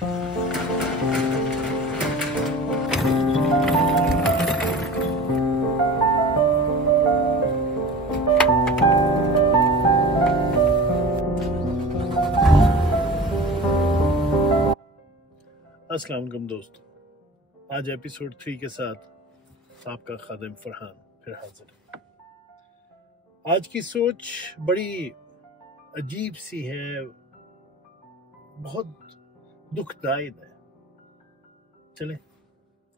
السلام علیکم دوستو، آج ایپیسوڈ 3 کے ساتھ آپ کا خادم فرحان پھر حاضر ہے۔ آج کی سوچ بڑی عجیب سی ہے، بہت دکھ دائد ہے۔ چلیں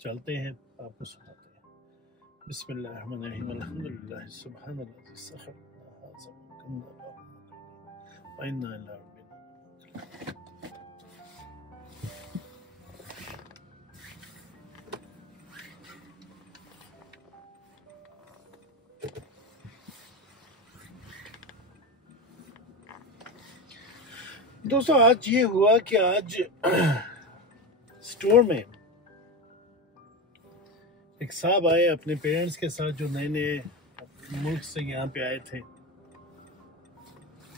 چلتے ہیں، آپ کو سناتے ہیں۔ بسم اللہ الرحمن الرحیم، الحمدللہ سبحان اللہ سخر وإنا إلى ربنا۔ دوستو آج یہ ہوا کہ آج سٹور میں ایک صاحب آئے اپنے پیرنٹس کے ساتھ، جو نئے نئے ملک سے یہاں پہ آئے تھے۔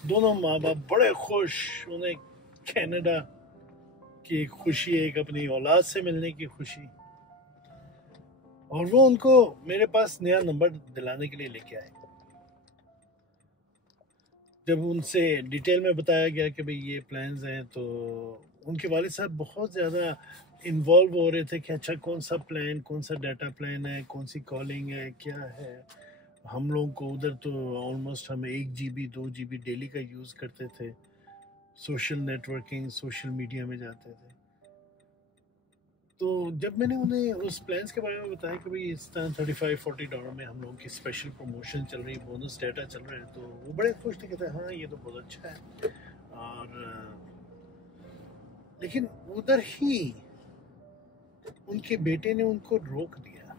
دونوں ماں باپ بڑے خوش، انہیں کینیڈا کی ایک خوشی، ایک اپنی اولاد سے ملنے کی خوشی، اور وہ ان کو میرے پاس نیا نمبر دلانے کے لیے لے کے آئے۔ جب ان سے ڈیٹیل میں بتایا گیا کہ بھئی یہ پلانز ہیں، تو ان کے والد صاحب بہت زیادہ انوالو ہو رہے تھے کہ اچھا کون سا پلان، کون سا ڈیٹا پلان ہے، کون سی کالنگ ہے، کیا ہے۔ ہم لوگوں کو ادھر تو آلموسٹ ہم 1 GB 2 GB ڈیلی کا یوز کرتے تھے، social networking, social media میں جاتے تھے۔ تو جب میں نے انہیں اس پلانس کے بارے میں بتایا کہ بھئی اس طرح $35-40 میں ہم لوگوں کی اسپیشل پروموشن چل رہی، بونس ڈیٹا چل رہا ہے، تو وہ بڑے خوش تھے، کہتے ہیں ہاں یہ تو بہت اچھا ہے۔ اور لیکن ادھر ہی ان کے بیٹے نے ان کو روک دیا،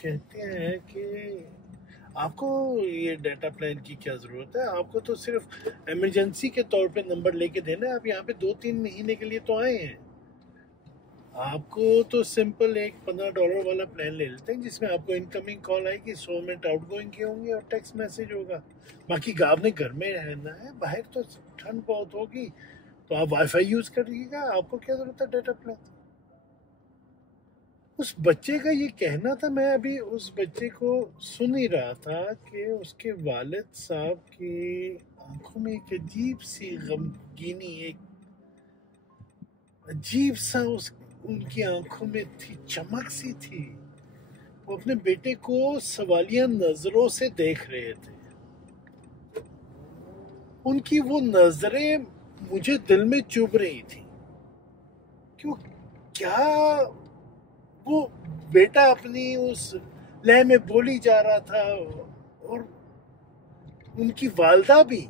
کہتے ہیں کہ آپ کو یہ ڈیٹا پلان کی کیا ضرورت ہے، آپ کو تو صرف ایمرجنسی کے طور پہ نمبر لے کے دینا ہے، آپ یہاں پہ 2-3 مہینے کے لیے تو آئے ہیں، آپ کو تو سمپل ایک $15 والا پلان لے لیتے ہیں، جس میں آپ کو انکمنگ کال آئے گی، 100 منٹ آؤٹ گوئنگ کے ہوں گے اور ٹیکسٹ میسج ہوگا، باقی آپ نے گھر میں رہنا ہے، باہر تو ٹھنڈ بہت ہوگی تو آپ وائی فائی یوز کریے گا، آپ کو کیا ضرورت ہے ڈیٹا پلان۔ اس بچے کا یہ کہنا تھا، میں ابھی اس بچے کو سن ہی رہا تھا کہ اس کے والد صاحب کی آنکھوں میں ایک عجیب سی غمگینی، ایک عجیب سا ان کی آنکھوں میں تھی، چمک سی تھی۔ وہ اپنے بیٹے کو سوالیہ نظروں سے دیکھ رہے تھے۔ ان کی وہ نظریں مجھے دل میں چبھ رہی تھی کہ کیا وہ بیٹا اپنی اس لے میں بولی جا رہا تھا، اور ان کی والدہ بھی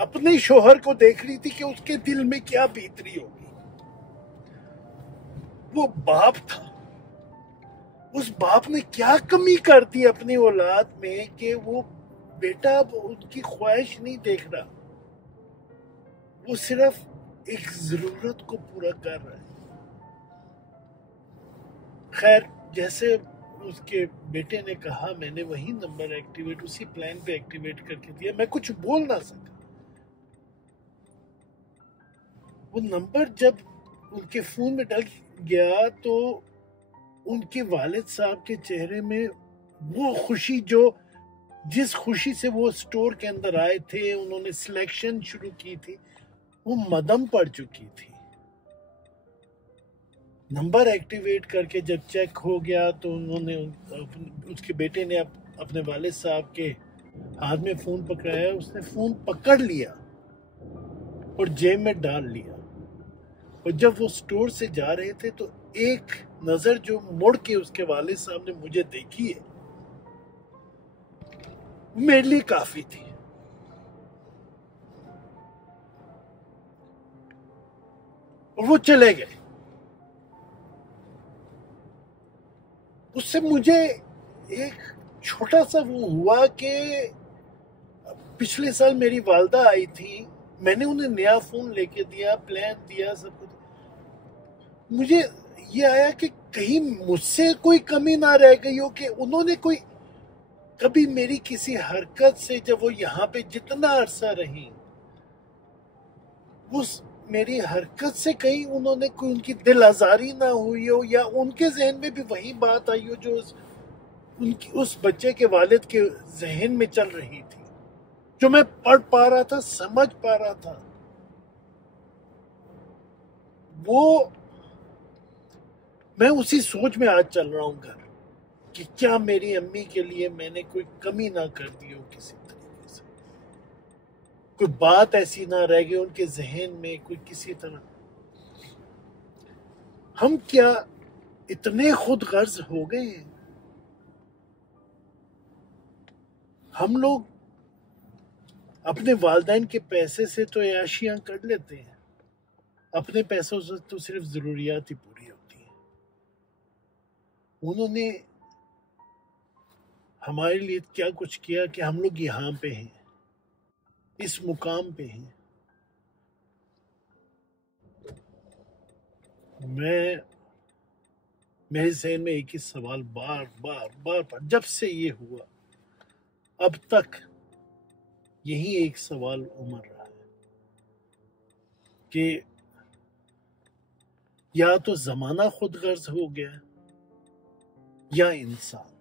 اپنے شوہر کو دیکھ رہی تھی کہ اس کے دل میں کیا بیت رہی ہوگی۔ وہ باپ تھا، اس باپ نے کیا کمی کر دی اپنی اولاد میں کہ وہ بیٹا اب ان کی خواہش نہیں دیکھ رہا، وہ صرف ایک ضرورت کو پورا کر رہا ہے۔ خیر، جیسے اس کے بیٹے نے کہا، میں نے وہی نمبر ایکٹیویٹ اسی پلان پہ ایکٹیویٹ کر کے دیا، میں کچھ بول نہ سکا۔ وہ نمبر جب ان کے فون میں ڈل گیا تو ان کے والد صاحب کے چہرے میں وہ خوشی، جس خوشی سے وہ سٹور کے اندر آئے تھے، انہوں نے سلیکشن شروع کی تھی، وہ مدم پڑ چکی تھی۔ نمبر ایکٹیویٹ کر کے جب چیک ہو گیا تو انہوں نے، اس کے بیٹے نے اپنے والد صاحب کے ہاتھ میں فون پکڑایا، اس نے فون پکڑ لیا اور جیب میں ڈال لیا، اور جب وہ سٹور سے جا رہے تھے تو ایک نظر جو مڑ کے اس کے والد صاحب نے مجھے دیکھی ہے، میرے لیے کافی تھی۔ اور وہ چلے گئے۔ اس سے مجھے ایک چھوٹا سا وہ ہوا کہ پچھلے سال میری والدہ آئی تھی، میں نے انہیں نیا فون لے کے دیا، پلان دیا، سب کچھ۔ مجھے یہ آیا کہ کہیں مجھ سے کوئی کمی نہ رہ گئی ہو، کہ انہوں نے کوئی کبھی میری کسی حرکت سے، جب وہ یہاں پہ جتنا عرصہ رہی، میری حرکت سے کہیں انہوں نے کوئی ان کی دل آزاری نہ ہوئی ہو یا ان کے ذہن میں بھی وہی بات آئی ہو جو اس بچے کے والد کے ذہن میں چل رہی تھی، جو میں پڑھ پا رہا تھا، سمجھ پا رہا تھا، وہ میں اسی سوچ میں آج چل رہا ہوں گھر کہ کیا میری امی کے لیے میں نے کوئی کمی نہ کر دی ہو کسی طریقے سے، کوئی بات ایسی نہ رہ گئی ان کے ذہن میں کوئی کسی طرح۔ ہم کیا اتنے خود غرض ہو گئے ہیں؟ ہم لوگ اپنے والدین کے پیسے سے تو عیاشیاں کر لیتے ہیں، اپنے پیسوں سے تو صرف ضروریات ہی پوری ہوتی ہیں۔ انہوں نے ہمارے لیے کیا کچھ کیا کہ ہم لوگ یہاں پہ ہیں، اس مقام پہ ہیں۔ میرے ذہن میں ایک ہی سوال بار بار جب سے یہ ہوا اب تک یہی ایک سوال عمر رہا ہے کہ یا تو زمانہ خود غرض ہو گیا یا انسان۔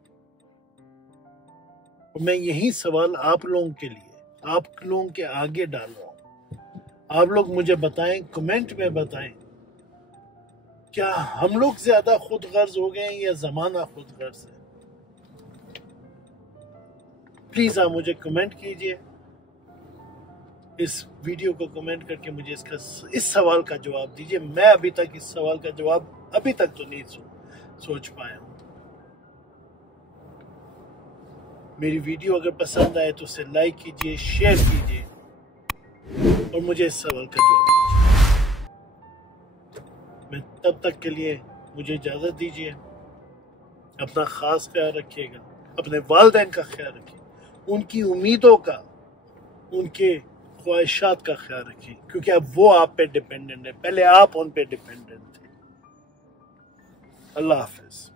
میں یہی سوال آپ لوگوں کے لیے، آپ لوگوں کے آگے ڈال رہا ہوں۔ آپ لوگ مجھے بتائیں، کمنٹ میں بتائیں، کیا ہم لوگ زیادہ خود غرض ہو گئے ہیں یا زمانہ خود غرض ہے؟ پلیز آپ مجھے کمنٹ کیجئے، اس ویڈیو کو کمنٹ کر کے مجھے اس سوال کا جواب دیجئے۔ میں ابھی تک اس سوال کا جواب ابھی تک تو نہیں سوچ پایا ہوں۔ میری ویڈیو اگر پسند آئے تو اسے لائک کیجئے، شیئر کیجئے اور مجھے اس سوال کا جواب دیجئے۔ میں تب تک کے لیے مجھے اجازت دیجئے۔ اپنا خاص خیال رکھیے گا، اپنے والدین کا خیال رکھیے، ان کی امیدوں کا، ان کے خواہشات کا خیال رکھیں، کیونکہ اب وہ آپ پہ ڈیپینڈنٹ ہے، پہلے آپ ان پہ ڈیپینڈنٹ تھے۔ اللہ حافظ۔